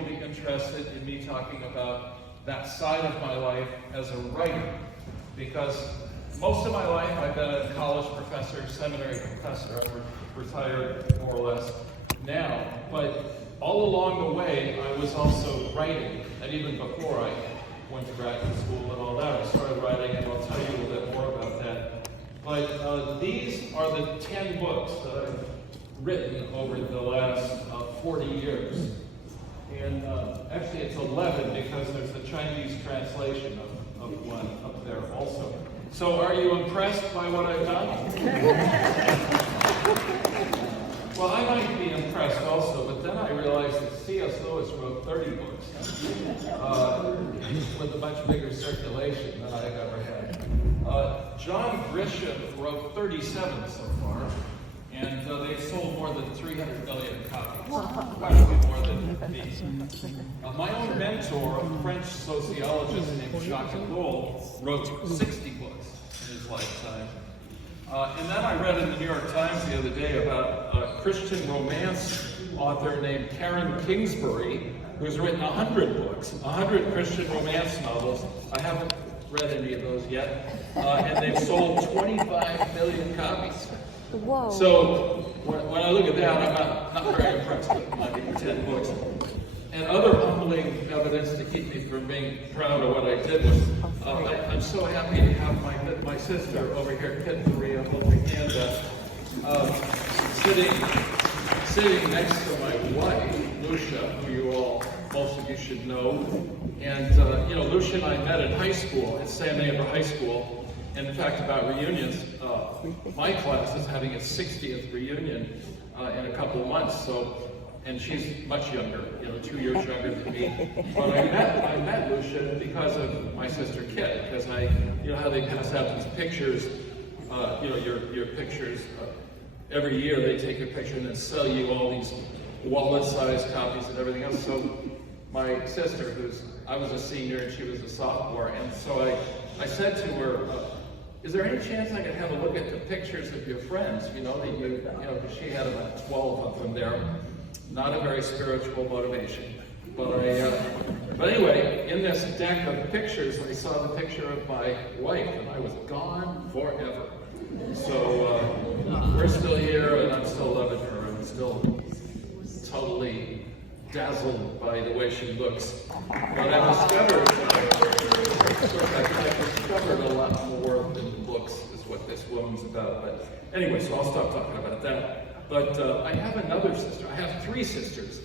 will be interested in me talking about that side of my life as a writer, because most of my life I've been a college professor, seminary professor. I'm retired more or less now, but all along the way I was also writing, and even before I went to graduate school and all that, I started writing, and I'll tell you a little bit more about that. But these are the 10 books that I've written over the last 40 years. And actually it's 11 because there's a Chinese translation of one up there also. So are you impressed by what I've done? Well, I might be impressed also, but then I realized that C.S. Lewis wrote 30 books with a much bigger circulation than I've ever had. John Grisham wrote 37 so far, and they've sold more than 300 million copies, quite a bit more than me. My own mentor, a French sociologist named Jacques Gill, wrote 60 books in his lifetime. And then I read in the New York Times the other day about a Christian romance author named Karen Kingsbury, who's written 100 books, 100 Christian romance novels. I haven't read any of those yet, and they've sold 25 million copies. Whoa. So when I look at that, I'm not very impressed with my 10 books. And other humbling evidence to keep me from being proud of what I did was, I'm so happy to have my sister over here, Kit Maria, holding hand up, sitting next to my wife, Lucia, who most of you should know. And Lucia and I met in high school at San Diego High School. And in fact, about reunions, my class is having its 60th reunion in a couple of months. And she's much younger, 2 years younger than me. But I met Lucia because of my sister Kit, because how they pass out these pictures, your pictures. Every year they take a picture and then sell you all these wallet-sized copies and everything else. So my sister, I was a senior and she was a sophomore, and so I said to her, is there any chance I could have a look at the pictures of your friends? Because she had about 12 of them there. Not a very spiritual motivation. But anyway, in this deck of pictures, I saw the picture of my wife, and I was gone forever. So we're still here, and I'm still loving her. I'm still totally dazzled by the way she looks. But I discovered a lot more than books is what this woman's about. But anyway, so I'll stop talking about that. But I have another sister. I have 3 sisters,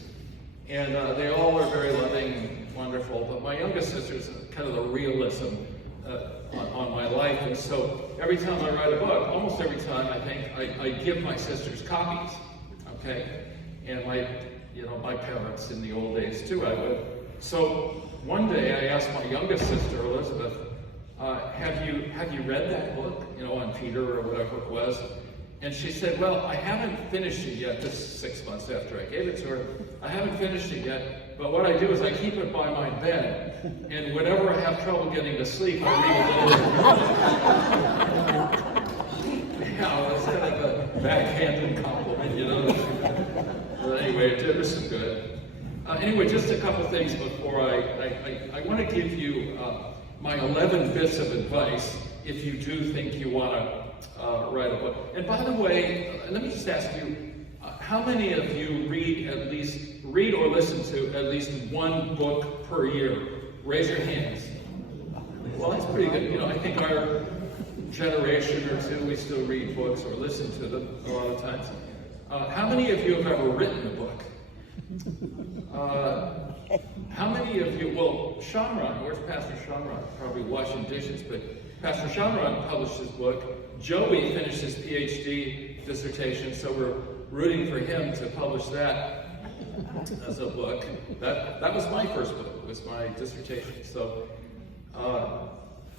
and they all are very loving and wonderful. But my youngest sister is kind of the realism on my life, and so every time I write a book, almost every time, I think I give my sisters copies. Okay, and my parents in the old days too, I would. So one day I asked my youngest sister Elizabeth, "Have you read that book? On Peter or whatever it was?" And she said, "Well, I haven't finished it yet." This is 6 months after I gave it to her. "I haven't finished it yet, but what I do is I keep it by my bed, and whenever I have trouble getting to sleep, I read it over." That's kind of a backhanded compliment, But anyway, it did her some good. Anyway, just a couple things before I want to give you my 11 bits of advice if you do think you want to write a book. And by the way, let me just ask you, how many of you read or listen to at least one book per year? Raise your hands. Well, that's pretty good. I think our generation or two, we still read books or listen to them a lot of times. How many of you have ever written a book? How many of you, well, Shamron, where's Pastor Shamron? Probably washing dishes, but Pastor Shamron published his book. Joey finished his PhD dissertation, so we're rooting for him to publish that as a book. That was my first book, was my dissertation. So,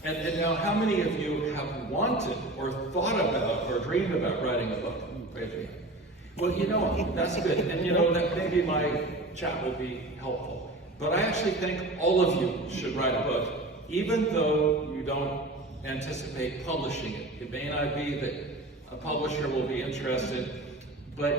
and now how many of you have wanted or thought about or dreamed about writing a book? Raise your hand. Well, that's good. And that maybe my chat will be helpful. But I actually think all of you should write a book, even though you don't anticipate publishing it. It may not be that a publisher will be interested, but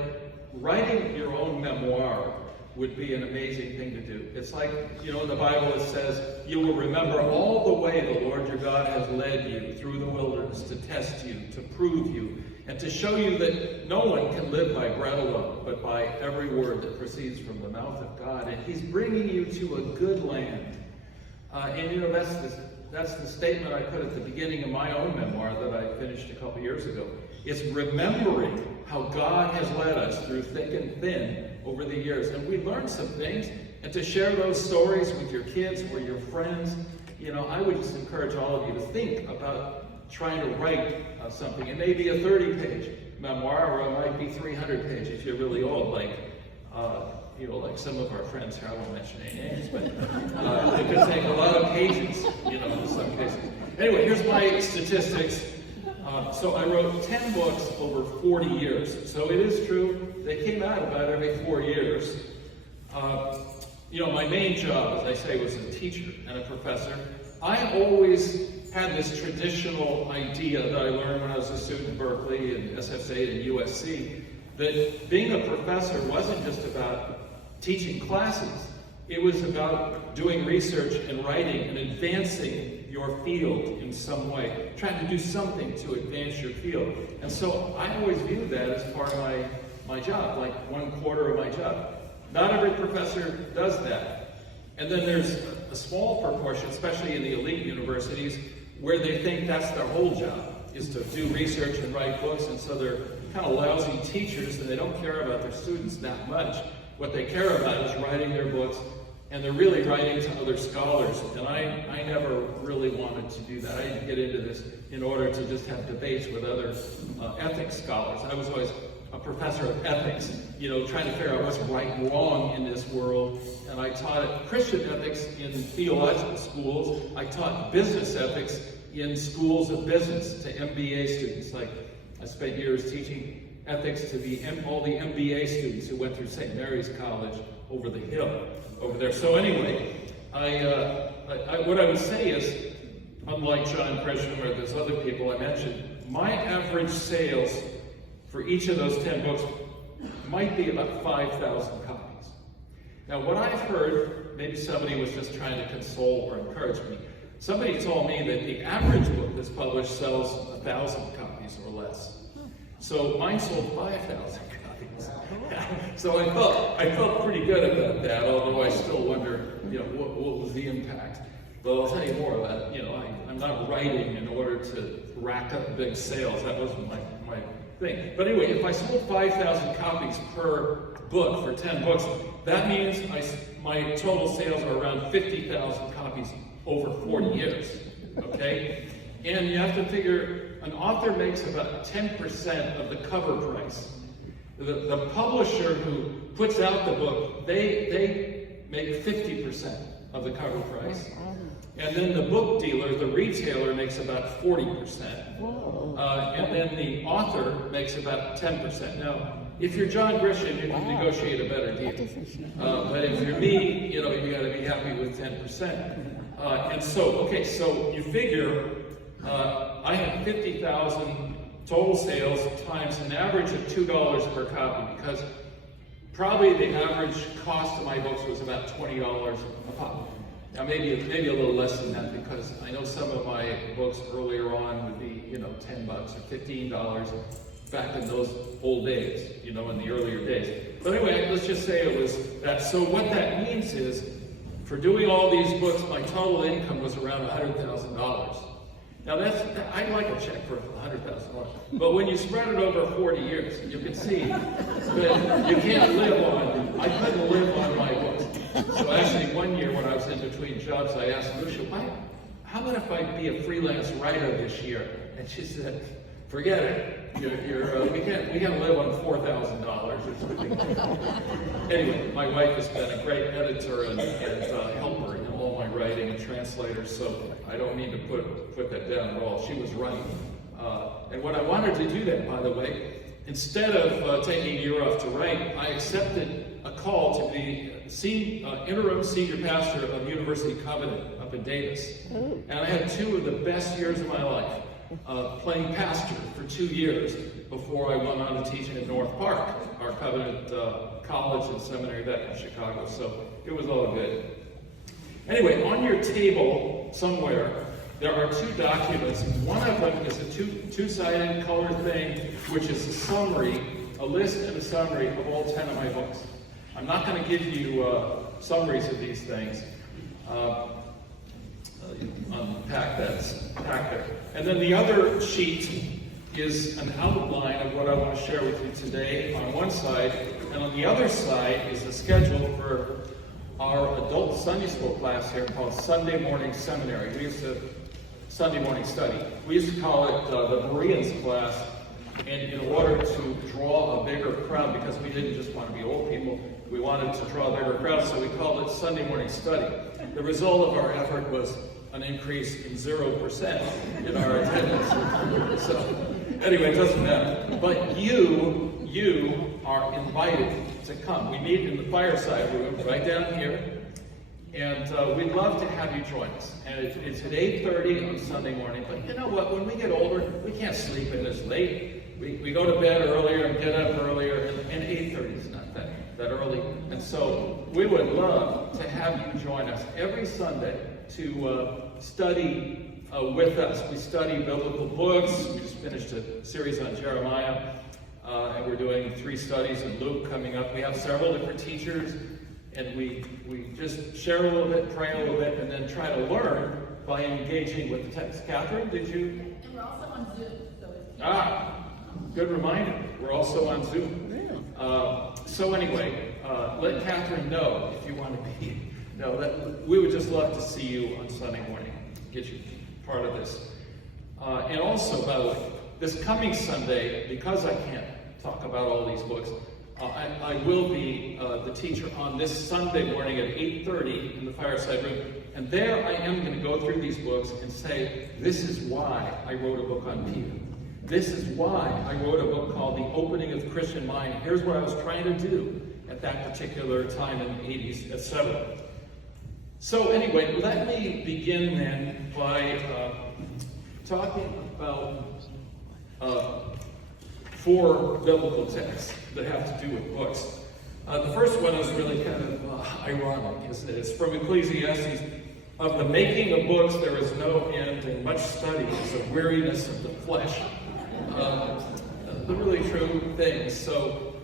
writing your own memoir would be an amazing thing to do. It's like, you know, in the Bible it says, you will remember all the way the Lord your God has led you through the wilderness to test you, to prove you, and to show you that no one can live by bread alone, but by every word that proceeds from the mouth of God. And he's bringing you to a good land. And you know, that's the statement I put at the beginning of my own memoir that I finished a couple years ago. It's remembering how God has led us through thick and thin over the years. And we learned some things, and to share those stories with your kids or your friends, you know, I would just encourage all of you to think about trying to write something. It may be a 30-page memoir, or it might be 300 pages if you're really old, like you know, like some of our friends here. I won't mention any names, but it could take a lot of pages, you know, in some cases. Anyway, here's my statistics. So I wrote 10 books over 40 years. So it is true, they came out about every 4 years. You know, my main job, as I say, was a teacher and a professor. I always had this traditional idea that I learned when I was a student at Berkeley and SF8 and USC, that being a professor wasn't just about teaching classes. It was about doing research and writing and advancing your field in some way, trying to do something to advance your field. And so I always viewed that as part of my job, like 1/4 of my job. Not every professor does that. And then there's a small proportion, especially in the elite universities, where they think that's their whole job, is to do research and write books, and so they're kind of lousy teachers, and they don't care about their students that much. What they care about is writing their books, and they're really writing to other scholars. And I never really wanted to do that. I didn't get into this in order to just have debates with other ethics scholars. I was always a professor of ethics, you know, trying to figure out what's right and wrong in this world. And I taught Christian ethics in theological schools. I taught business ethics in schools of business to MBA students. Like, I spent years teaching ethics to all the MBA students who went through St. Mary's College over the hill over there. So anyway, what I would say is, unlike John Grisham or those other people I mentioned, my average sales for each of those 10 books might be about 5,000 copies. Now, what I've heard, maybe somebody was just trying to console or encourage me. Somebody told me that the average book that's published sells 1,000 copies or less. So mine sold 5,000 copies. So I felt pretty good about that, although I still wonder, you know, what was the impact. But I'll tell you more about, you know, I'm not writing in order to rack up big sales. That wasn't my thing. But anyway, if I sold 5,000 copies per book for 10 books, that means my total sales are around 50,000 copies over 40 years, okay? And you have to figure, an author makes about 10% of the cover price. The publisher who puts out the book, they make 50% of the cover price. And then the book dealer, the retailer, makes about 40%. And then the author makes about 10%. Now, if you're John Grisham, you can negotiate a better deal. But if you're me, you know, you got to be happy with 10%. And so, okay, so you figure I have 50,000 total sales times an average of $2 per copy, because probably the average cost of my books was about $20 a pop. Now maybe a little less than that, because I know some of my books earlier on would be, you know, $10 or $15 back in those old days, you know, in the earlier days. But anyway, let's just say it was that. So what that means is, for doing all these books, my total income was around $100,000. Now I'd like a check for $100,000. But when you spread it over 40 years, you can see that you can't live on, I couldn't live on my books. So actually one year when I was in between jobs, I asked Lucia, how about if I be a freelance writer this year? And she said, forget it. We can't live on $4,000. Anyway, my wife has been a great editor and helper in all my writing and translator, so I don't need to put that down at all. She was right. And when I wanted to do that, by the way, instead of taking a year off to write, I accepted a call to be interim senior pastor of University Covenant up in Davis. And I had 2 of the best years of my life. playing pastor for 2 years before I went on to teach at North Park, our Covenant college and seminary back in Chicago. So it was all good. Anyway, on your table somewhere, there are 2 documents. One of them is a two-sided color thing, which is a summary, a list and a summary of all 10 of my books. I'm not going to give you summaries of these things. Unpack there. And then the other sheet is an outline of what I want to share with you today on one side, and on the other side is a schedule for our adult Sunday school class here called Sunday Morning Seminary. Sunday morning study. We used to call it the Bereans class, and in order to draw a bigger crowd, because we didn't just want to be old people, we wanted to draw a bigger crowd, so we called it Sunday morning study. The result of our effort was an increase in 0% in our attendance. So, anyway, it doesn't matter. But you are invited to come. We meet in the fireside room right down here. And we'd love to have you join us. And it's at 8:30 on Sunday morning. But you know what? When we get older, we can't sleep in as late. We go to bed earlier and get up earlier. And 8:30 is not that early. And so we would love to have you join us every Sunday to study with us. We study biblical books. We just finished a series on Jeremiah. And we're doing 3 studies in Luke coming up. We have several different teachers. And we just share a little bit, pray a little bit, and then try to learn by engaging with the text. Catherine, did you? And we're also on Zoom. Good reminder. We're also on Zoom. So anyway, let Catherine know if you want to be. We would just love to see you on Sunday morning. Get you part of this. And also, by the way, this coming Sunday, because I can't talk about all these books, I will be the teacher on this Sunday morning at 8:30 in the fireside room. And there I am going to go through these books and say, this is why I wrote a book on Peter. This is why I wrote a book called The Opening of the Christian Mind. Here's what I was trying to do at that particular time in the 80s, etc. So anyway, let me begin then by talking about 4 biblical texts that have to do with books. The first one is really kind of ironic, isn't it? It's from Ecclesiastes. Of the making of books there is no end, and much study is a weariness of the flesh. The really true thing. So,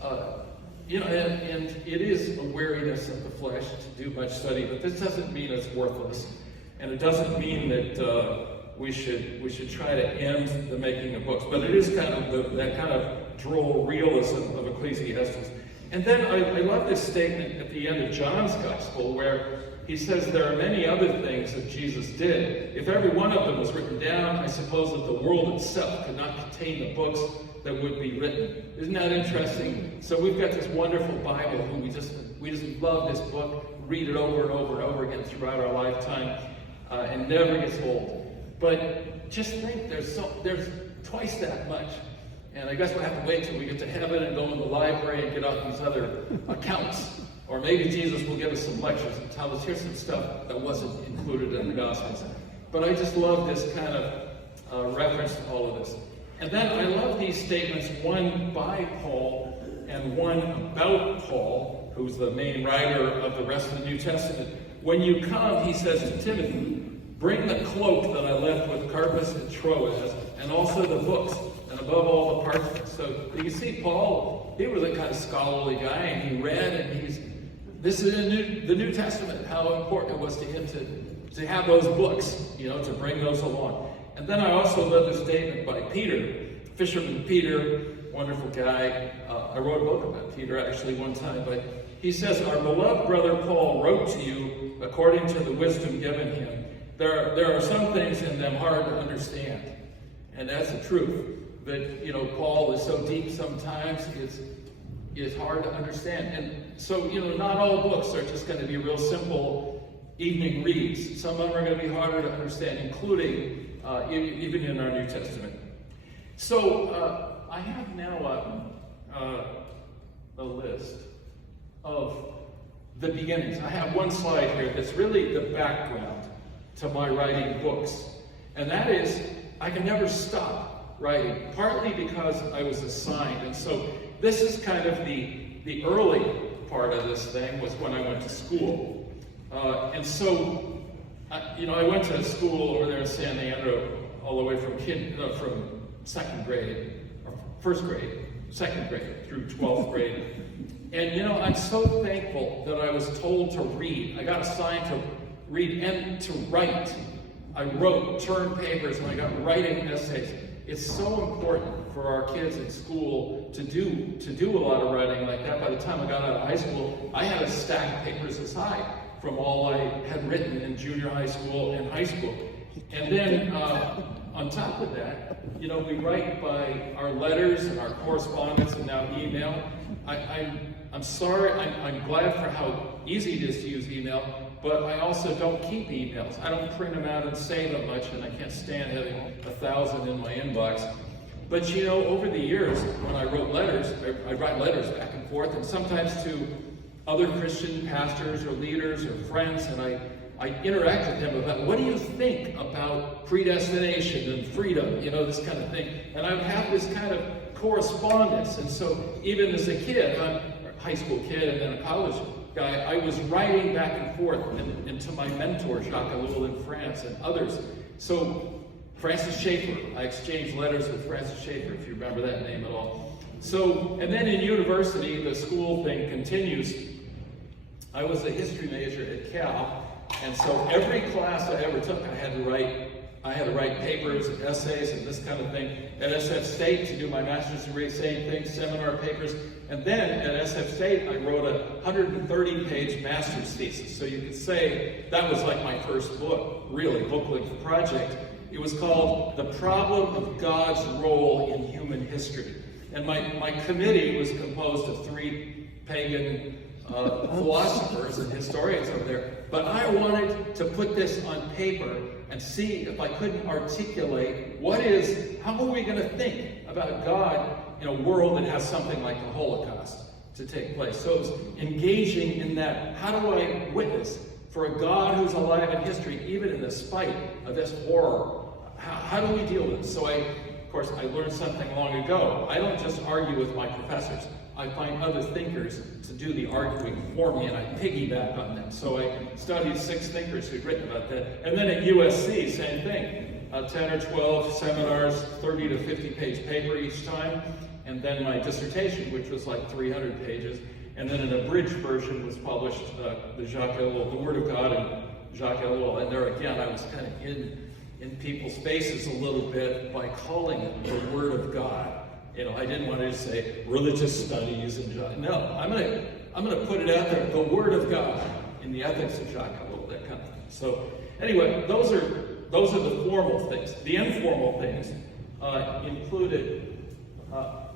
and it is a weariness of the flesh to do much study, but this doesn't mean it's worthless. And it doesn't mean that we should try to end the making of books, but it is kind of that kind of droll realism of Ecclesiastes. And then I love this statement at the end of John's Gospel where he says there are many other things that Jesus did. If every one of them was written down, I suppose that the world itself could not contain the books that would be written. Isn't that interesting? So we've got this wonderful Bible, who we just love this book, read it over and over and over again throughout our lifetime, and never gets old. But just think, there's twice that much. And I guess we'll have to wait till we get to heaven and go in the library and get out these other accounts. Or maybe Jesus will give us some lectures and tell us, here's some stuff that wasn't included in the Gospels. But I just love this kind of reference to all of this. And then I love these statements, one by Paul and one about Paul, who's the main writer of the rest of the New Testament. When you come, he says to Timothy, bring the cloak that I left with Carpus and Troas, and also the books, and above all the parchments. So you see, Paul, he was a kind of scholarly guy, and he read, and this is in the New Testament, how important it was to him to have those books, to bring those along. And then I also love the statement by Peter, fisherman Peter, wonderful guy. I wrote a book about Peter actually one time, but he says, our beloved brother Paul wrote to you according to the wisdom given him. There are some things in them hard to understand. And that's the truth. That, Paul is so deep sometimes, it's hard to understand. And so, not all books are just going to be real simple evening reads. Some of them are going to be harder to understand, including even in our New Testament. So, I have now a list of the beginnings. I have one slide here that's really the background to my writing books. And that is I can never stop writing, partly because I was assigned. And so this is kind of the early part of this thing, was when I went to school. And so, I went to school over there in San Leandro all the way from second grade, or first grade, second grade through 12th grade. And I'm so thankful that I was told to read. I got assigned to read and to write. I wrote term papers and I got writing essays. It's so important for our kids in school to do a lot of writing like that. By the time I got out of high school, I had a stack of papers this high from all I had written in junior high school and high school. And then on top of that, we write by our letters and our correspondence and now email. I'm sorry, I'm glad for how easy it is to use email, but I also don't keep emails. I don't print them out and save them much, and I can't stand having 1,000 in my inbox. But over the years, when I wrote letters, I write letters back and forth, and sometimes to other Christian pastors or leaders or friends, and I interact with them about, what do you think about predestination and freedom, this kind of thing. And I would have this kind of correspondence. And so even as a kid, I'm a high school kid and then a college guy, I was writing back and forth and to my mentor, Jacques Ellul in France, and others. So Francis Schaeffer, I exchanged letters with Francis Schaeffer, if you remember that name at all. So, and then in university, the school thing continues. I was a history major at Cal, and so every class I ever took, I had to write papers and essays and this kind of thing. At SF State, to do my master's degree, same thing, seminar papers. And then at SF State, I wrote a 130-page master's thesis. So you could say that was like my first book, really, book-length project. It was called The Problem of God's Role in Human History. And my committee was composed of 3 pagan philosophers and historians over there. But I wanted to put this on paper and see if I couldn't articulate how are we going to think about God in a world that has something like the Holocaust to take place. So it was engaging in that. How do I witness for a God who's alive in history, even in the spite of this horror? How do we deal with it? So of course, I learned something long ago. I don't just argue with my professors. I find other thinkers to do the arguing for me, and I piggyback on them. So I studied 6 thinkers who'd written about that. And then at USC, same thing. 10 or 12 seminars, 30 to 50-page paper each time. And then my dissertation, which was like 300 pages. And then an abridged version was published, the Jacques Ellul, The Word of God, and Jacques Ellul. And there again, I was kind of in people's faces a little bit by calling it the Word of God. I didn't want to just say religious studies and no. I'm gonna put it out there, the Word of God in the ethics of Jacques Ellul, that kind of thing. So anyway, those are the formal things. The informal things included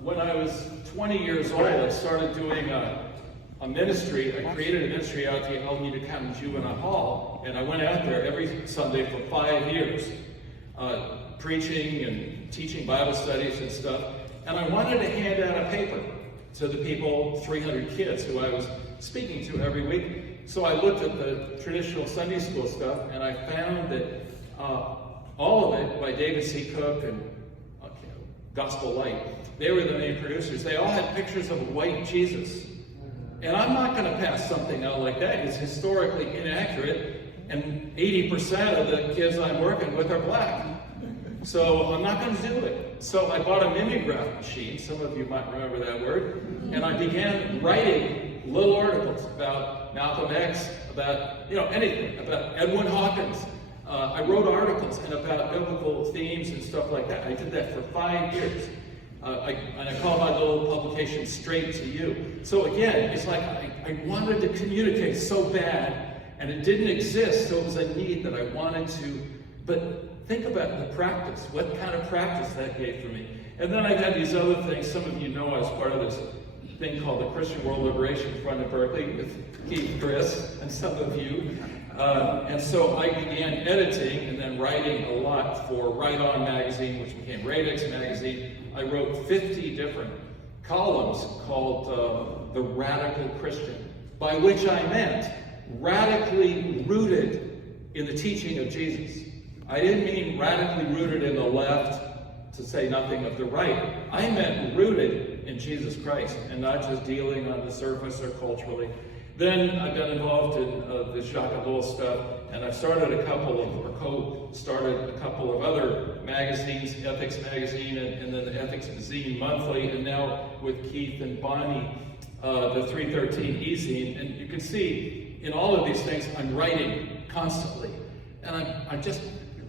when I was 20 years old, I started doing a ministry. I created a ministry out at the Alameda County Juvenile Hall, and I went out there every Sunday for 5 years, preaching and teaching Bible studies and stuff. And I wanted to hand out a paper to the people, 300 kids who I was speaking to every week. So I looked at the traditional Sunday school stuff, and I found that all of it by David C. Cook and Gospel Light, they were the main producers. They all had pictures of a white Jesus. And I'm not going to pass something out like that. It's historically inaccurate, and 80% of the kids I'm working with are black. So I'm not going to do it. So I bought a mimeograph machine, some of you might remember that word, and I began writing little articles about Malcolm X, about anything, about Edwin Hawkins. I wrote articles and about biblical themes and stuff like that. I did that for 5 years. And I call my little publication Straight to You. So again, it's like I wanted to communicate so bad, and it didn't exist, so it was a need that I wanted to. But think about the practice, what kind of practice that gave for me. And then I've had these other things. Some of you know I was part of this thing called the Christian World Liberation Front of Berkeley with Keith Chris and some of you. And so I began editing and then writing a lot for Right On magazine, which became Radix magazine. I wrote 50 different columns called The Radical Christian, by which I meant radically rooted in the teaching of Jesus. I didn't mean radically rooted in the left, to say nothing of the right. I meant rooted in Jesus Christ and not just dealing on the surface or culturally. Then I got involved in the Jacques Gill stuff, and I started a couple of other magazines, Ethics Magazine and then the Ethics Zine Monthly, and now with Keith and Bonnie, the 313 E-Zine. And you can see in all of these things, I'm writing constantly. And I'm just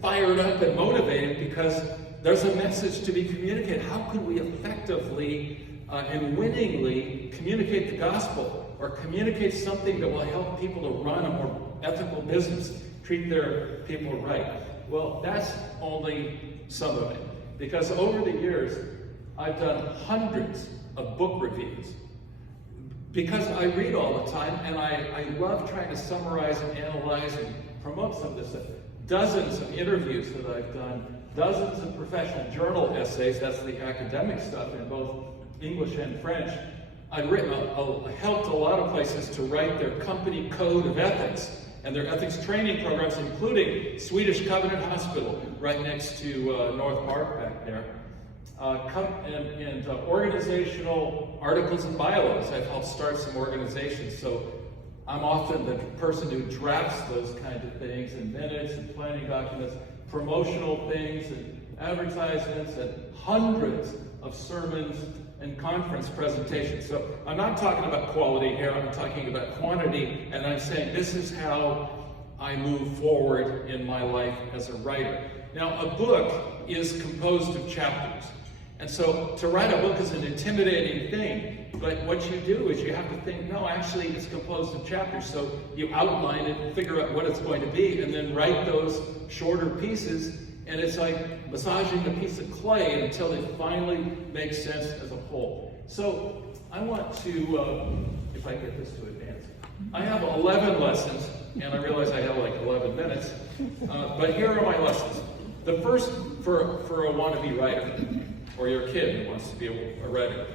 fired up and motivated because there's a message to be communicated. How can we effectively and winningly communicate the gospel, or communicate something that will help people to run a more ethical business, treat their people right? Well, that's only some of it. Because over the years, I've done hundreds of book reviews. Because I read all the time, and I love trying to summarize and analyze and promote some of this stuff. Dozens of interviews that I've done, dozens of professional journal essays, that's the academic stuff in both English and French. I've written, helped a lot of places to write their company code of ethics and their ethics training programs, including Swedish Covenant Hospital, right next to North Park back there. And organizational articles and bylaws. I've helped start some organizations, so I'm often the person who drafts those kinds of things, and minutes and planning documents, promotional things and advertisements, and hundreds of sermons and conference presentations. So I'm not talking about quality here, I'm talking about quantity, and I'm saying this is how I move forward in my life as a writer. Now, a book is composed of chapters. And so to write a book is an intimidating thing, but what you do is you have to think, no, actually it's composed of chapters. So you outline it, figure out what it's going to be, and then write those shorter pieces, and it's like massaging a piece of clay until it finally makes sense as a whole. So I want to, if I get this to advance, I have 11 lessons, and I realize I have like 11 minutes, but here are my lessons. The first, for a wannabe writer, or your kid who wants to be a writer,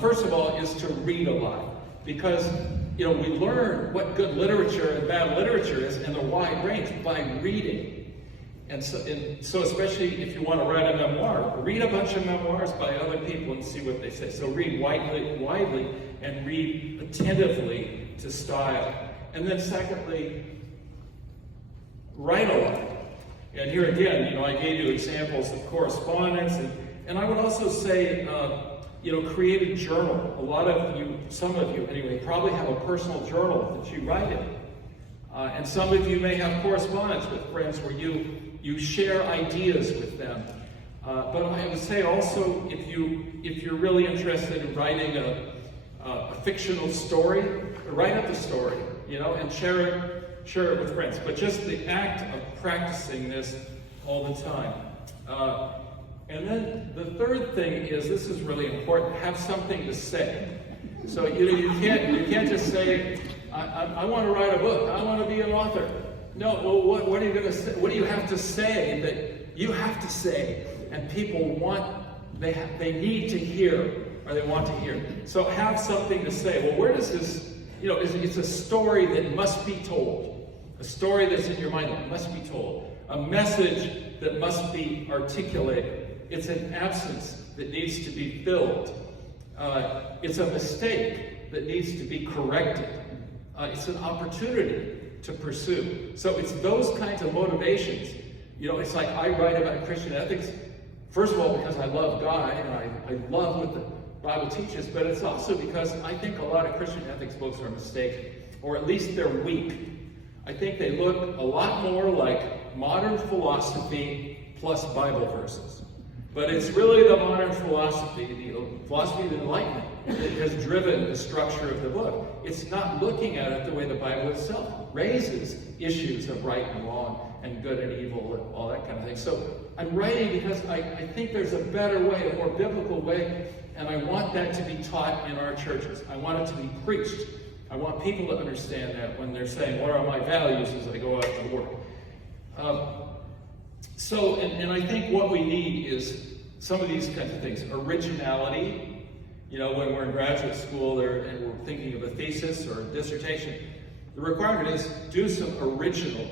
first of all, is to read a lot. Because, we learn what good literature and bad literature is and the wide range by reading. And so especially if you want to write a memoir, read a bunch of memoirs by other people and see what they say. So read widely and read attentively to style. And then secondly, write a lot. And here again, I gave you examples of correspondence, and I would also say, create a journal. A lot of you, some of you anyway, probably have a personal journal that you write in. And some of you may have correspondence with friends where you share ideas with them. But I would say also, if you're really interested in writing a fictional story, write up the story, and share it with friends. But just the act of practicing this all the time. And then the third thing is, this is really important, have something to say. So you can't just say, I want to write a book, I want to be an author. No, well, what are you going to say? What do you have to say that you have to say, and people they need to hear, or they want to hear? So have something to say. Well, where does this, it's a story that must be told. A story that's in your mind that must be told. A message that must be articulated. It's an absence that needs to be filled. It's a mistake that needs to be corrected. It's an opportunity to pursue. So it's those kinds of motivations. It's like I write about Christian ethics, first of all, because I love God and I love what the Bible teaches, but it's also because I think a lot of Christian ethics books are mistaken, or at least they're weak. I think they look a lot more like modern philosophy plus Bible verses. But it's really the modern philosophy, the philosophy of the Enlightenment, that has driven the structure of the book. It's not looking at it the way the Bible itself raises issues of right and wrong and good and evil and all that kind of thing. So I'm writing because I think there's a better way, a more biblical way, and I want that to be taught in our churches. I want it to be preached. I want people to understand that when they're saying, what are my values as I go out to work? And I think what we need is some of these kinds of things. Originality, when we're in graduate school and we're thinking of a thesis or a dissertation, The requirement is do some original,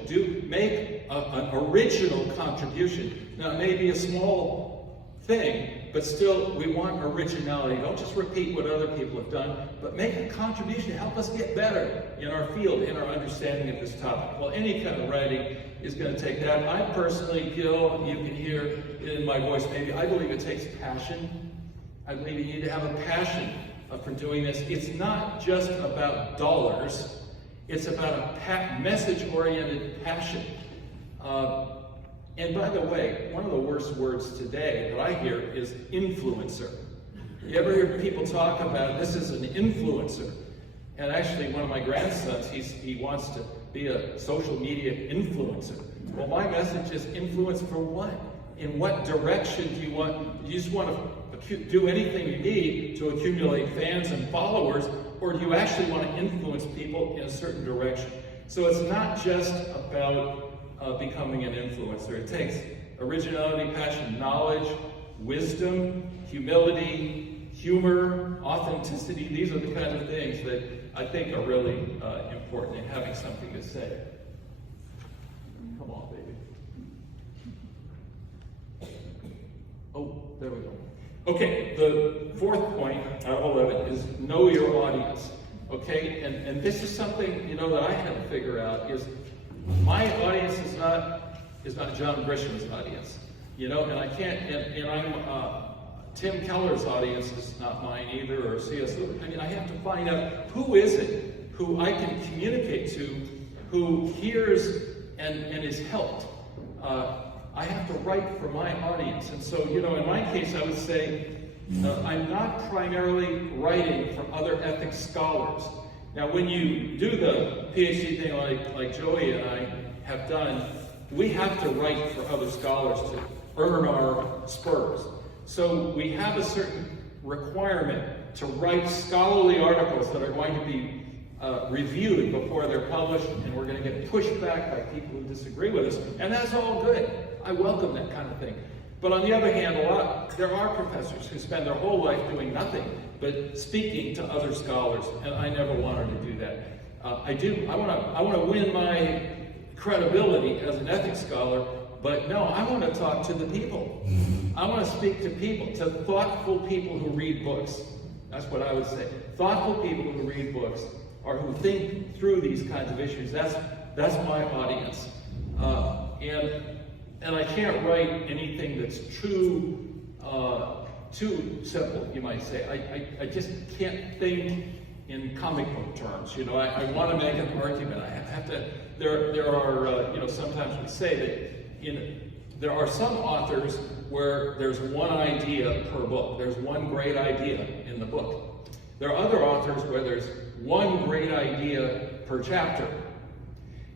make an original contribution. Now, it may be a small thing, but still, we want originality. Don't just repeat what other people have done, but make a contribution. Help us get better in our field, in our understanding of this topic. Well, any kind of writing is going to take that. I personally, Gill, you can hear it in my voice maybe, I believe it takes passion. I believe you need to have a passion for doing this. It's not just about dollars. It's about a message-oriented passion. And by the way, one of the worst words today that I hear is influencer. You ever hear people talk about this is an influencer? And actually, one of my grandsons, he wants to be a social media influencer. Well, my message is influence for what? In what direction do you want? Do you just want to do anything you need to accumulate fans and followers, or do you actually want to influence people in a certain direction? So it's not just about becoming an influencer. It takes originality, passion, knowledge, wisdom, humility, humor, authenticity. These are the kind of things that I think are really important in having something to say. Come on, baby. Oh, there we go. Okay, the fourth point out of 11 is know your audience. Okay, and this is something, you know, that I had to figure out is my audience is not John Grisham's audience, you know, and I can't, and I'm, Tim Keller's audience is not mine either, or C.S. Lewis. I mean, I have to find out who is it who I can communicate to, who hears and is helped. I have to write for my audience, and so, you know, in my case, I would say I'm not primarily writing for other ethics scholars. Now, when you do the PhD thing like Joey and I have done, we have to write for other scholars to earn our spurs. So we have a certain requirement to write scholarly articles that are going to be reviewed before they're published, and we're going to get pushed back by people who disagree with us. And that's all good. I welcome that kind of thing. But on the other hand, there are professors who spend their whole life doing nothing but speaking to other scholars, and I never wanted to do that. I want to win my credibility as an ethics scholar, but no, I want to talk to the people. I want to speak to people, to thoughtful people who read books. That's what I would say. Thoughtful people who read books or who think through these kinds of issues. That's my audience. And I can't write anything that's too simple, you might say. I just can't think in comic book terms. You know, I want to make an argument. I have to. There are you know, sometimes we say that there are some authors where there's one idea per book. There's one great idea in the book. There are other authors where there's one great idea per chapter.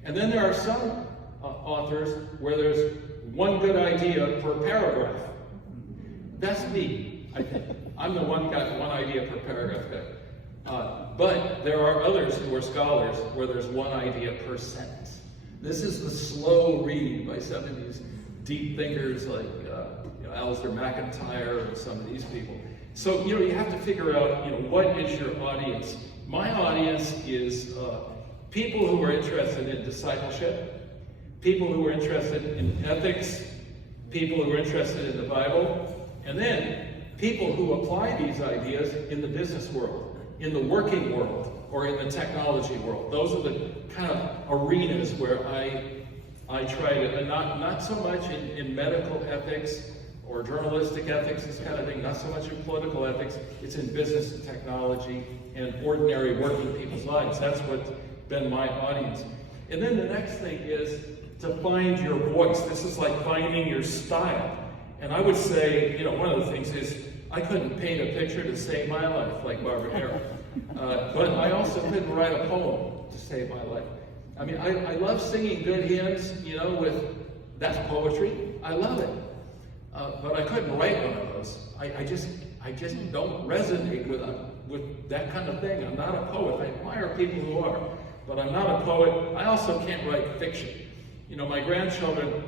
And then there are some authors where there's one good idea per paragraph. That's me, I think. I'm the one got one idea per paragraph there. But there are others who are scholars where there's one idea per sentence. This is the slow read by some of these deep thinkers like Alistair McIntyre and some of these people. So, you know, you have to figure out, you know, what is your audience? My audience is people who are interested in discipleship, people who are interested in ethics, people who are interested in the Bible, and then people who apply these ideas in the business world, in the working world, or in the technology world. Those are the kind of arenas where I try to, not so much in medical ethics or journalistic ethics, this kind of thing, not so much in political ethics, it's in business and technology and ordinary working people's lives. That's what's been my audience. And then the next thing is to find your voice. This is like finding your style. And I would say, you know, one of the things is I couldn't paint a picture to save my life like Barbara Harrell. But I also couldn't write a poem to save my life. I mean, I love singing good hymns, you know, that's poetry. I love it. But I couldn't write one of those. I just don't resonate with that kind of thing. I'm not a poet. I admire people who are, but I'm not a poet. I also can't write fiction. You know, my grandchildren,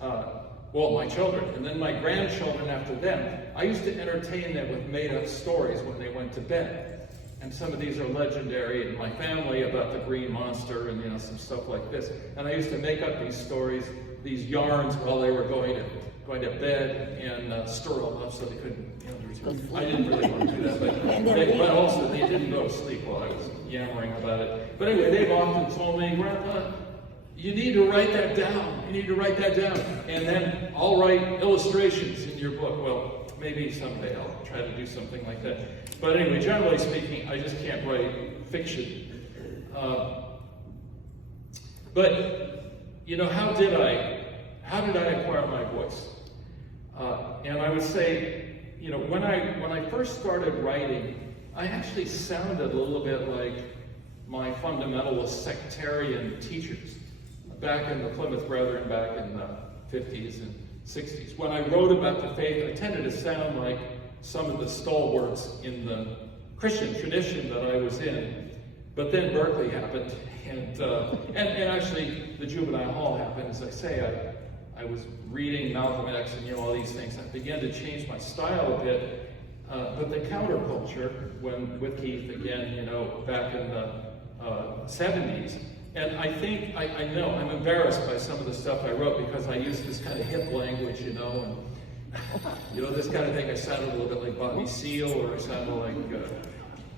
well, my children, and then my grandchildren after them, I used to entertain them with made-up stories when they went to bed. And some of these are legendary in my family about the green monster and some stuff like this. And I used to make up these stories, these yarns while they were going to bed and stir them up so they couldn't. I didn't really want to do that, but also they didn't go to sleep while I was yammering about it. But anyway, they've often told me, Grandpa, you need to write that down. You need to write that down, and then I'll write illustrations in your book. Well, maybe someday I'll try to do something like that. But anyway, generally speaking, I just can't write fiction. But how did I acquire my voice? And I would say, when I first started writing, I actually sounded a little bit like my fundamentalist sectarian teachers back in the Plymouth Brethren back in the 50s and 60s. When I wrote about the faith, I tended to sound like some of the stalwarts in the Christian tradition that I was in. But then Berkeley happened, and actually the juvenile hall happened. As I say, I was reading Malcolm X and all these things. I began to change my style a bit. But the counterculture, with Keith again, back in the 70s, and I think, I know, I'm embarrassed by some of the stuff I wrote because I used this kind of hip language, and this kind of thing. I sounded a little bit like Bobby Seale, or I sounded like,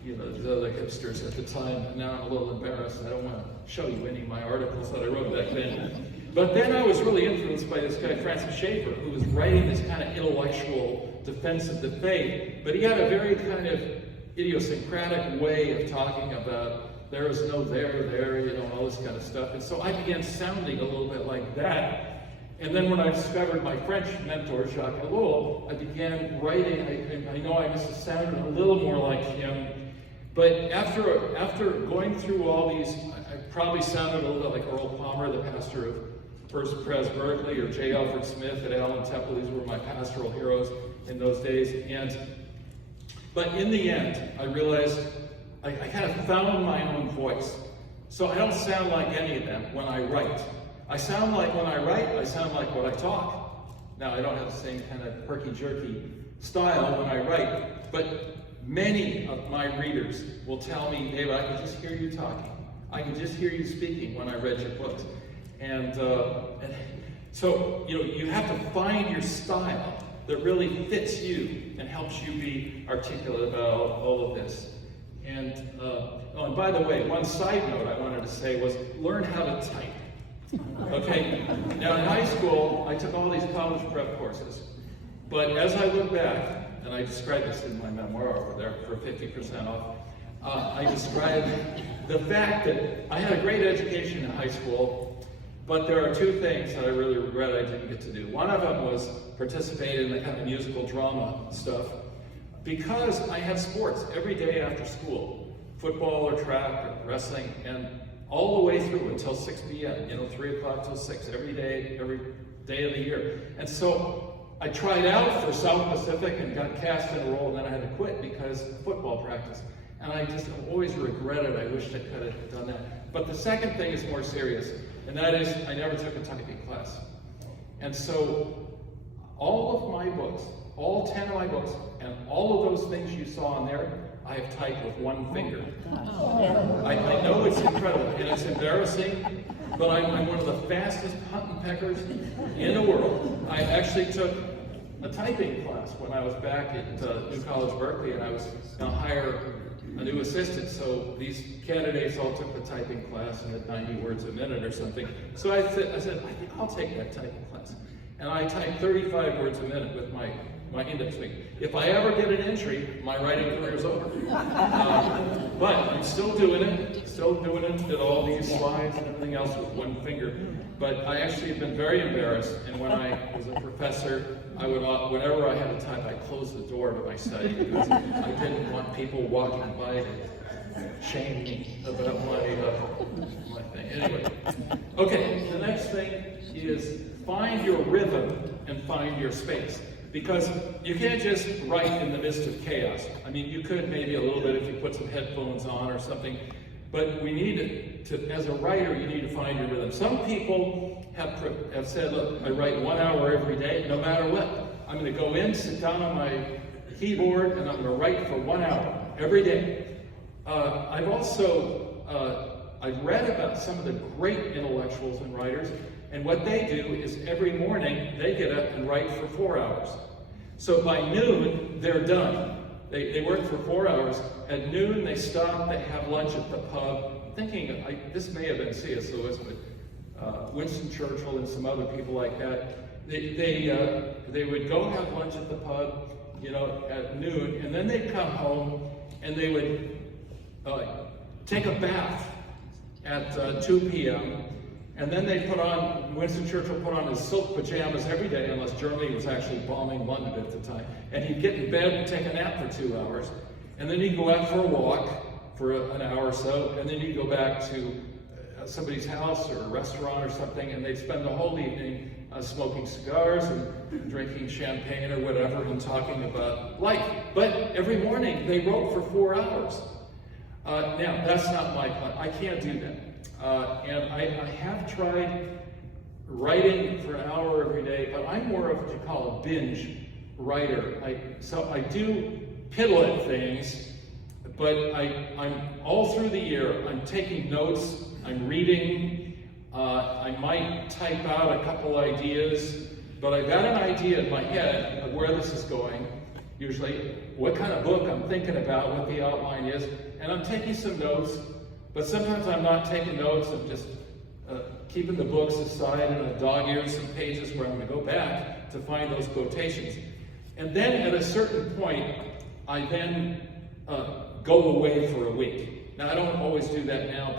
the other hipsters at the time. And now I'm a little embarrassed. I don't want to show you any of my articles that I wrote back then. But then I was really influenced by this guy, Francis Schaeffer, who was writing this kind of intellectual defense of the faith, but he had a very kind of idiosyncratic way of talking about there is no there, all this kind of stuff. And so I began sounding a little bit like that. And then when I discovered my French mentor, Jacques Ellul, I began writing. I know I must have sounded a little more like him. But after going through all these, I probably sounded a little bit like Earl Palmer, the pastor of First Pres Berkeley, or J. Alfred Smith at Allen Temple. These were my pastoral heroes in those days. But in the end, I realized I kind of found my own voice. So I don't sound like any of them when I write. I sound like when I write, I sound like what I talk. Now, I don't have the same kind of herky-jerky style when I write, but many of my readers will tell me, David, I can just hear you talking. I can just hear you speaking when I read your books. And so, you have to find your style that really fits you and helps you be articulate about all of this. And by the way, one side note I wanted to say was learn how to type. Okay, now in high school, I took all these college prep courses. But as I look back, and I describe this in my memoir over there for 50% off, I describe the fact that I had a great education in high school, but there are two things that I really regret I didn't get to do. One of them was participate in the kind of musical drama stuff, because I had sports every day after school, football or track or wrestling, and all the way through until 6 p.m., 3 o'clock till 6, every day of the year. And so I tried out for South Pacific and got cast in a role, and then I had to quit because of football practice. And I just always regretted, I wished I could have done that. But the second thing is more serious, and that is I never took a typing class. And so all of my books, all 10 of my books, and all of those things you saw in there, I have typed with one finger. I know it's incredible, and it's embarrassing, but I'm one of the fastest punt and peckers in the world. I actually took a typing class when I was back at New College Berkeley, and I was going to hire a new assistant, so these candidates all took the typing class and had 90 words a minute or something. So I said, I think I'll take that typing class. And I typed 35 words a minute with my index finger. If I ever get an entry, my writing career is over. But I'm still doing it, did all these slides and everything else with one finger. But I actually have been very embarrassed, and when I was a professor, I would, whenever I had to type, I closed the door to my study because I didn't want people walking by to shame me about my thing. Anyway, okay, the next thing is find your rhythm and find your space. Because you can't just write in the midst of chaos. I mean, you could maybe a little bit if you put some headphones on or something, but we need to, as a writer, you need to find your rhythm. Some people have said, look, I write 1 hour every day, no matter what. I'm going to go in, sit down on my keyboard, and I'm going to write for 1 hour every day. I've also I've read about some of the great intellectuals and writers, and what they do is every morning they get up and write for 4 hours. So by noon, they're done. They work for 4 hours. At noon, they stop, they have lunch at the pub. I'm thinking, this may have been C.S. Lewis, but Winston Churchill and some other people like that. They would go have lunch at the pub, at noon, and then they'd come home and they would take a bath at 2 p.m. And then Winston Churchill put on his silk pajamas every day, unless Germany was actually bombing London at the time. And he'd get in bed and take a nap for 2 hours. And then he'd go out for a walk for an hour or so. And then he'd go back to somebody's house or a restaurant or something. And they'd spend the whole evening smoking cigars and drinking champagne or whatever and talking about life. But every morning they wrote for 4 hours. Now, that's not my plan. I can't do that. And I have tried writing for an hour every day, but I'm more of what you call a binge writer. So I do piddle at things, but I'm all through the year, I'm taking notes, I'm reading, I might type out a couple ideas, but I've got an idea in my head of where this is going, usually what kind of book I'm thinking about, what the outline is, and I'm taking some notes. But sometimes I'm not taking notes, I'm just keeping the books aside and I dog-eared some pages where I'm going to go back to find those quotations. And then at a certain point, I then go away for a week. Now I don't always do that now,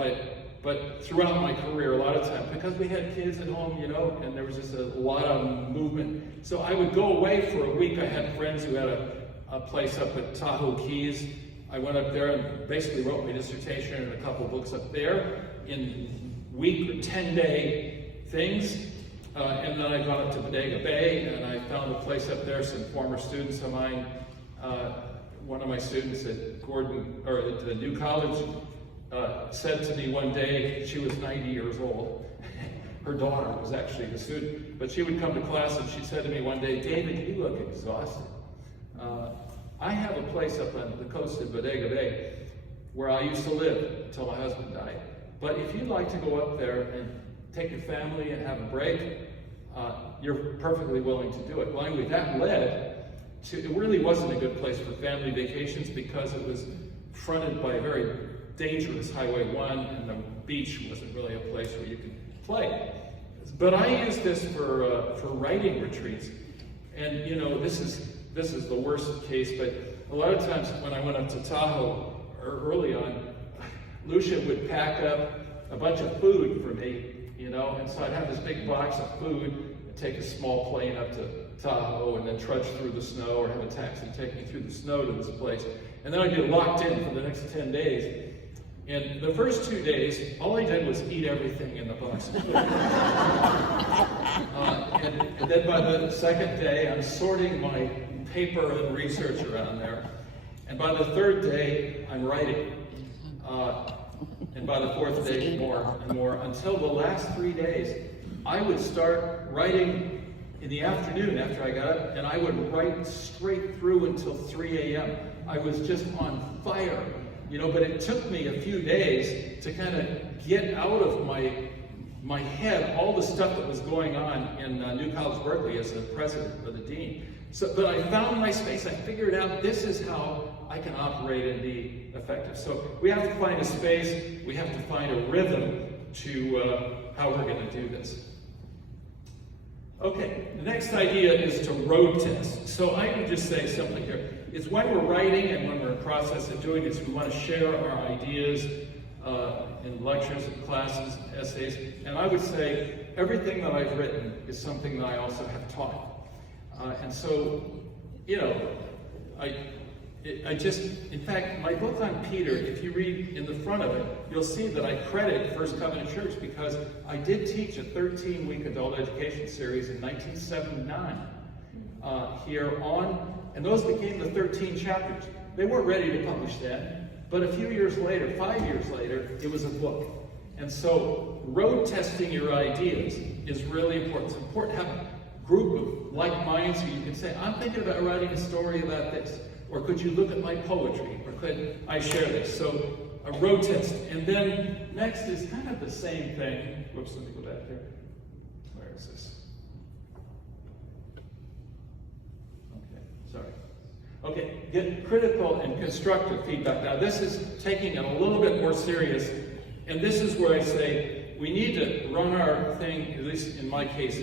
but throughout my career, a lot of times, because we had kids at home, and there was just a lot of movement. So I would go away for a week. I had friends who had a place up at Tahoe Keys. I went up there and basically wrote my dissertation and a couple of books up there in week or 10-day things. And then I got up to Bodega Bay and I found a place up there. Some former students of mine, one of my students at the New College, said to me one day, she was 90 years old. Her daughter was actually the student, but she would come to class and she said to me one day, "David, you look exhausted. I have a place up on the coast of Bodega Bay where I used to live until my husband died. But if you'd like to go up there and take your family and have a break, you're perfectly willing to do it." Well, anyway, that led to, it really wasn't a good place for family vacations because it was fronted by a very dangerous Highway 1 and the beach wasn't really a place where you could play. But I used this for writing retreats. And this is the worst case, but a lot of times when I went up to Tahoe early on, Lucia would pack up a bunch of food for me, and so I'd have this big box of food and take a small plane up to Tahoe and then trudge through the snow or have a taxi take me through the snow to this place. And then I'd get locked in for the next 10 days. And the first 2 days, all I did was eat everything in the box of food. And then by the second day, I'm sorting my paper and research around there. And by the third day, I'm writing. And by the fourth day, more and more, until the last 3 days, I would start writing in the afternoon after I got up, and I would write straight through until 3 a.m. I was just on fire, but it took me a few days to kind of get out of my head all the stuff that was going on in New College, Berkeley as the president or the dean. But I found my space. I figured out this is how I can operate and be effective. So we have to find a space. We have to find a rhythm to how we're going to do this. Okay, the next idea is to road test. So I can just say simply here, it's when we're writing and when we're in the process of doing this, we want to share our ideas in lectures and classes, essays. And I would say everything that I've written is something that I also have taught. And so, in fact, my book on Peter, if you read in the front of it, you'll see that I credit First Covenant Church because I did teach a 13-week adult education series in 1979 here on, and those became the 13 chapters. They weren't ready to publish then, but a few years later, 5 years later, it was a book. And so road testing your ideas is really important. It's important to have a group of like minds who you can say, I'm thinking about writing a story about this. Or could you look at my poetry? Or could I share this? So a road test. And then next is kind of the same thing. Whoops, let me go back here. Where is this? Okay, sorry. Okay, get critical and constructive feedback. Now this is taking it a little bit more serious. And this is where I say we need to run our thing, at least in my case,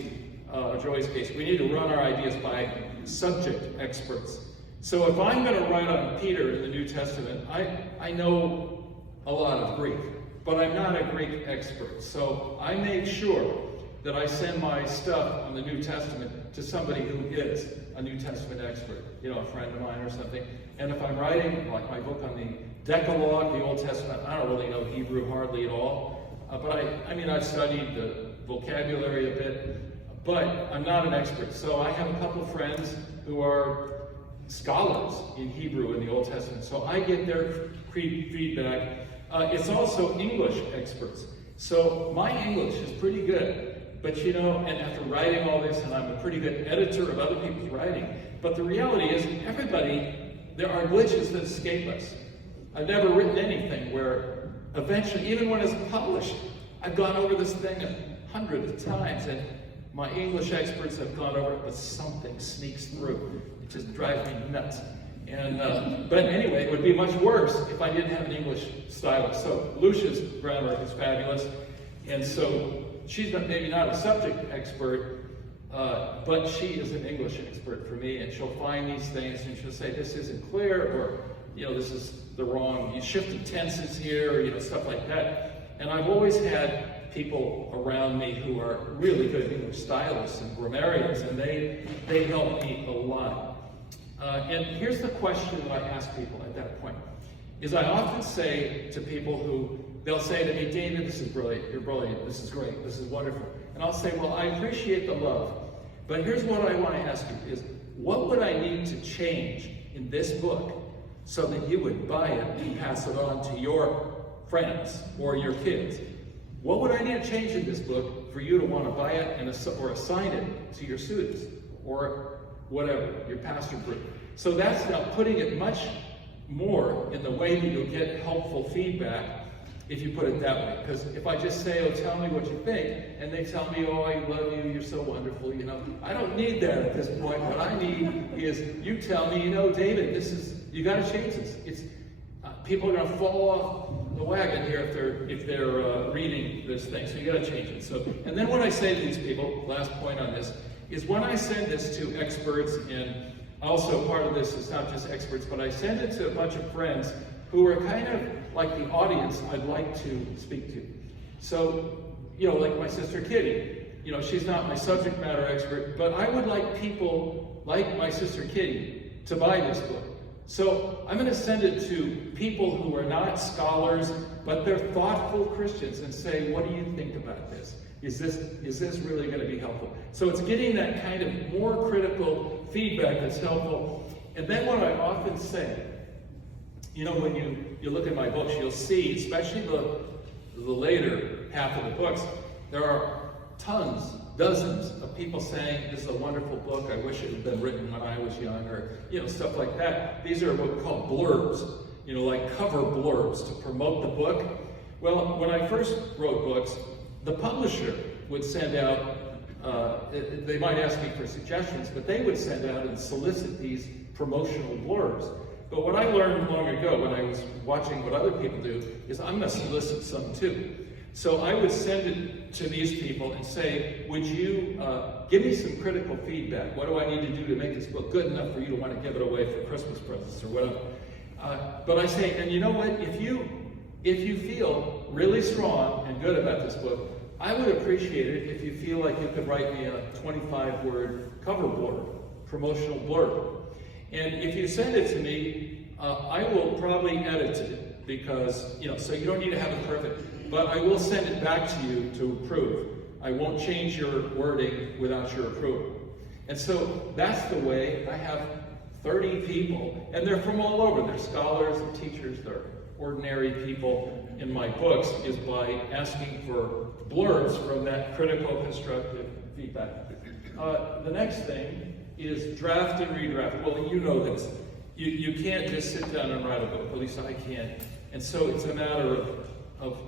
Joy's case, we need to run our ideas by subject experts. So if I'm going to write on Peter in the New Testament, I know a lot of Greek, but I'm not a Greek expert. So I make sure that I send my stuff on the New Testament to somebody who is a New Testament expert, you know, a friend of mine or something. And if I'm writing, like my book on the Decalogue, the Old Testament, I don't really know Hebrew hardly at all. But I mean, I've studied the vocabulary a bit, but I'm not an expert. So I have a couple friends who are scholars in Hebrew in the Old Testament. So I get their feedback. It's also English experts. So my English is pretty good, but you know, and after writing all this, and I'm a pretty good editor of other people's writing, but the reality is there are glitches that escape us. I've never written anything where eventually, even when it's published, I've gone over this thing 100 of times, and my English experts have gone over it, but something sneaks through. It just drives me nuts. And but anyway, it would be much worse if I didn't have an English stylist. So Lucia's grammar is fabulous, and so she's maybe not a subject expert, but she is an English expert for me, and she'll find these things and she'll say, this isn't clear, or you know, this is the wrong, you shifted tenses here, or you know, stuff like that. And I've always had people around me who are really good English stylists and grammarians, and they help me a lot. And here's the question that I ask people at that point, is I often say to people who, they'll say to me, David, this is brilliant, you're brilliant, this is great, this is wonderful. And I'll say, well, I appreciate the love, but here's what I want to ask you is, what would I need to change in this book so that you would buy it and pass it on to your friends or your kids? What would I need to change in this book for you to want to buy it and or assign it to your students or whatever, your pastor group? So that's now putting it much more in the way that you'll get helpful feedback if you put it that way. Because if I just say, oh, tell me what you think, and they tell me, oh, I love you, you're so wonderful, you know, I don't need that at this point. What I need is you tell me, you know, David, you got to change this. It's people are going to fall off the wagon here if they're reading this thing, so you got to change it. So, and then what I say to these people, last point on this, is when I send this to experts, and also part of this is not just experts, but I send it to a bunch of friends who are kind of like the audience I'd like to speak to. So, you know, like my sister Kitty, you know, she's not my subject matter expert, but I would like people like my sister Kitty to buy this book. So I'm going to send it to people who are not scholars, but they're thoughtful Christians, and say, what do you think about this? Is this really going to be helpful? So it's getting that kind of more critical feedback that's helpful. And then what I often say, you know, when you look at my books, you'll see, especially the later half of the books, there are tons, dozens of people saying, this is a wonderful book, I wish it had been written when I was young, or, you know, stuff like that. These are what we call blurbs, you know, like cover blurbs to promote the book. Well, when I first wrote books, the publisher would send out, they might ask me for suggestions, but they would send out and solicit these promotional blurbs. But what I learned long ago when I was watching what other people do is I'm going to solicit some too. So I would send it to these people and say, would you give me some critical feedback? What do I need to do to make this book good enough for you to want to give it away for Christmas presents or whatever? But I say, and you know what, if you feel really strong and good about this book, I would appreciate it if you feel like you could write me a 25-word cover blurb, promotional blurb. And if you send it to me, I will probably edit it because, you know, so you don't need to have it perfect, but I will send it back to you to approve. I won't change your wording without your approval. And so that's the way. I have 30 people, and they're from all over. They're scholars, they're teachers, they're ordinary people in my books, is by asking for blurbs from that critical, constructive feedback. The next thing is draft and redraft. Well, you know this. you can't just sit down and write a book, at least I can't. And so it's a matter of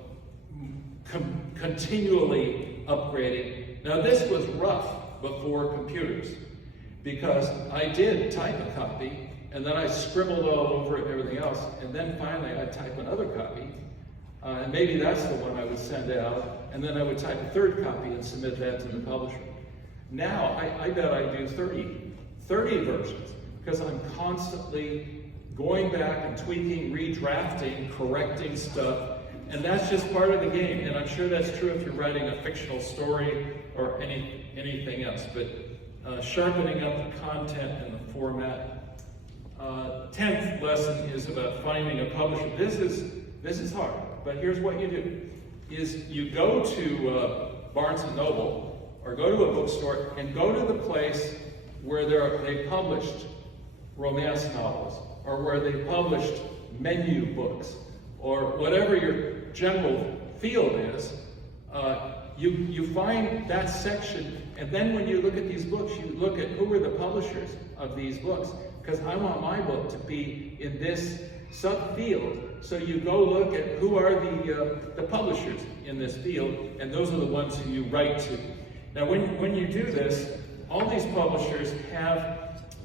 continually upgrading. Now this was rough before computers, because I did type a copy, and then I scribbled all over it and everything else, and then finally I'd type another copy, and maybe that's the one I would send out, and then I would type a third copy and submit that to the publisher. Now, I bet I do 30 versions, because I'm constantly going back and tweaking, redrafting, correcting stuff, and that's just part of the game. And I'm sure that's true if you're writing a fictional story or anything else. But sharpening up the content and the format. 10th lesson is about finding a publisher. This is hard, but here's what you do: is you go to Barnes & Noble or go to a bookstore and go to the place where they published romance novels, or where they published menu books, or whatever your general field is. You find that section, and then when you look at these books, you look at who are the publishers of these books, because I want my book to be in this subfield. So you go look at who are the publishers in this field, and those are the ones who you write to. Now, when you do this, all these publishers have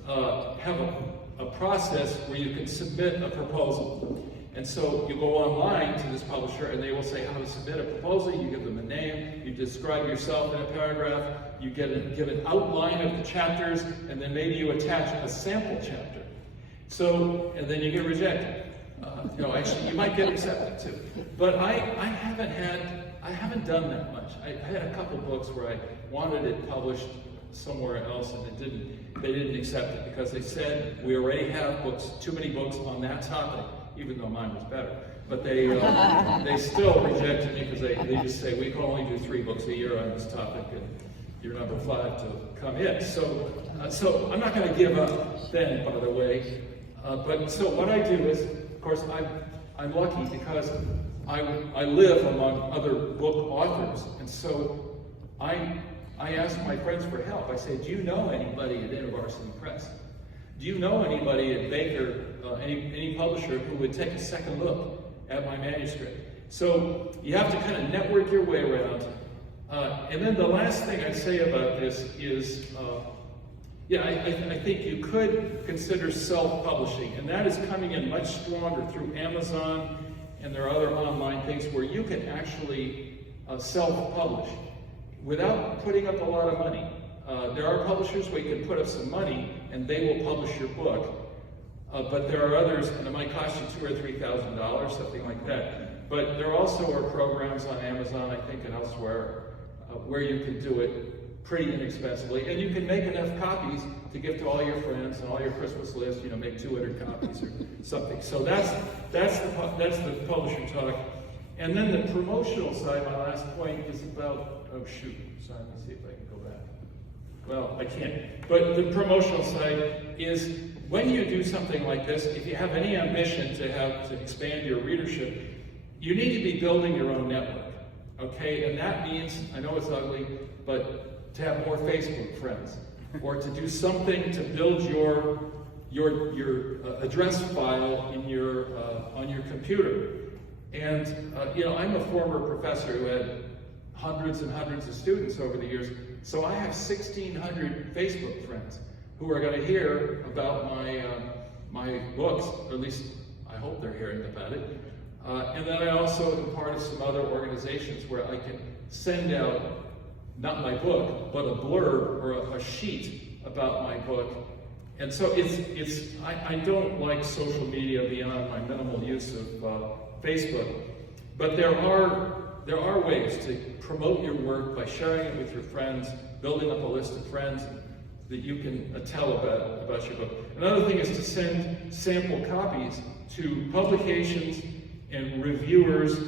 a process where you can submit a proposal. And so you go online to this publisher and they will say how to submit a proposal. You give them a name, you describe yourself in a paragraph, you give an outline of the chapters, and then maybe you attach a sample chapter. So, and then you get rejected. Actually, you might get accepted too. But I haven't done that much. I had a couple books where I wanted it published somewhere else, and they didn't accept it because they said we already have too many books on that topic, even though mine was better. But they still rejected me because they just say we can only do 3 books a year on this topic, and you're number 5 to come in. So I'm not going to give up then, by the way. But so what I do is, of course, I'm lucky because I live among other book authors, and so I ask my friends for help. I say, do you know anybody at InterVarsity Press? Do you know anybody at Baker, any publisher who would take a second look at my manuscript? So you have to kind of network your way around. And then the last thing I'd say about this is, I think you could consider self-publishing, and that is coming in much stronger through Amazon, and there are other online things where you can actually self-publish without putting up a lot of money. There are publishers where you can put up some money and they will publish your book, but there are others, and it might cost you $2,000 or $3,000, something like that. But there also are programs on Amazon, I think, and elsewhere, where you can do it pretty inexpensively, and you can make enough copies to give to all your friends and all your Christmas list. Make 200 copies or something. So that's the publisher talk. And then the promotional side, my last point is about, oh shoot, sorry, let me see if I can go back. Well, I can't. But the promotional side is when you do something like this, if you have any ambition to expand your readership, you need to be building your own network, okay? And that means, I know it's ugly, but to have more Facebook friends, or to do something to build your address file in on your computer. And I'm a former professor who had hundreds and hundreds of students over the years, so I have 1,600 Facebook friends who are going to hear about my books, or at least I hope they're hearing about it. And then I also am part of some other organizations where I can send out, not my book, but a blurb or a sheet about my book. And so I don't like social media beyond my minimal use of Facebook, but there are ways to promote your work by sharing it with your friends, building up a list of friends that you can tell about your book. Another thing is to send sample copies to publications and reviewers.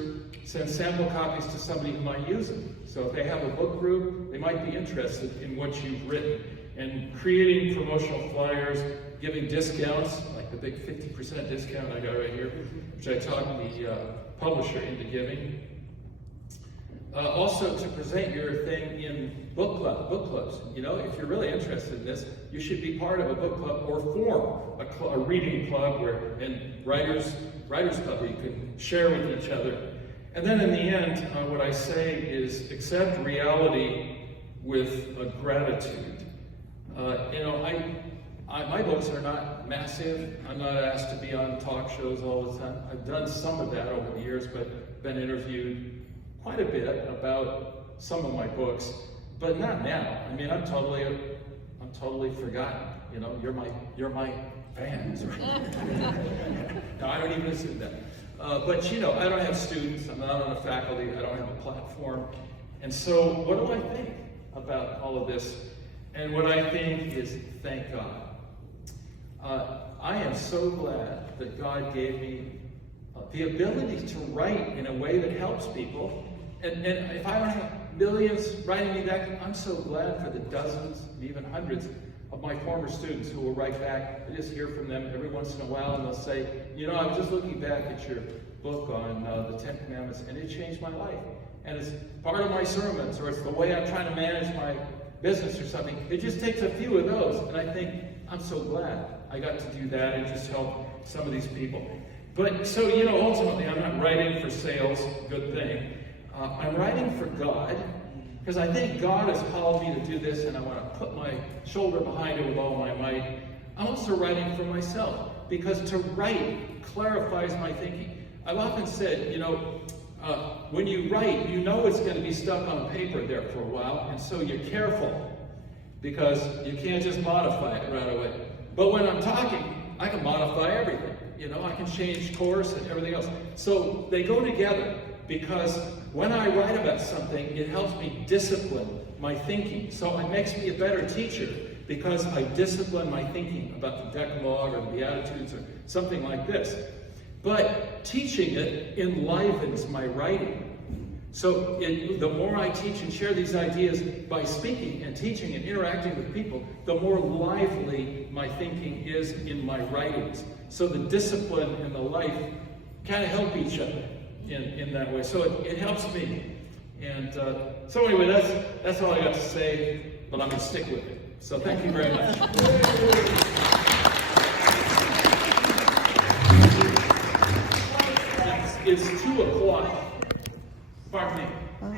Send sample copies to somebody who might use them. So if they have a book group, they might be interested in what you've written. And creating promotional flyers, giving discounts, like the big 50% discount I got right here, which I talked the publisher into giving. Also to present your thing in book clubs. You know, if you're really interested in this, you should be part of a book club or form a reading club and writers club where you can share with each other. And then in the end, what I say is accept reality with gratitude. You know, my books are not massive. I'm not asked to be on talk shows all the time. I've done some of that over the years, but been interviewed quite a bit about some of my books, but not now. I mean, I'm totally forgotten. You know, you're my fans, right? No, I don't even listen to that. But you know, I don't have students. I'm not on the faculty. I don't have a platform. And so, what do I think about all of this? And what I think is, thank God. I am so glad that God gave me the ability to write in a way that helps people. And if I don't have millions writing me back, I'm so glad for the dozens and even hundreds of my former students who will write back. I just hear from them every once in a while, and they'll say, you know, I was just looking back at your book on the 10 Commandments, and it changed my life. And it's part of my sermons, or it's the way I'm trying to manage my business or something. It just takes a few of those, and I think, I'm so glad I got to do that and just help some of these people. But so, you know, ultimately, I'm not writing for sales, good thing. I'm writing for God, because I think God has called me to do this, and I want to put my shoulder behind it with all my might. I'm also writing for myself, because to write clarifies my thinking. I've often said, you know, when you write, you know it's going to be stuck on paper there for a while, and so you're careful, because you can't just modify it right away. But when I'm talking, I can modify everything. You know, I can change course and everything else. So they go together, because when I write about something, it helps me discipline my thinking. So it makes me a better teacher, because I discipline my thinking about the Decalogue or the Beatitudes or something like this. But teaching it enlivens my writing. So the more I teach and share these ideas by speaking and teaching and interacting with people, the more lively my thinking is in my writings. So the discipline and the life kind of help each other in that way. So it helps me. And so anyway, that's all I got to say, but I'm going to stick with it. So thank you very much. It's 2 o'clock. Pardon me. Oh.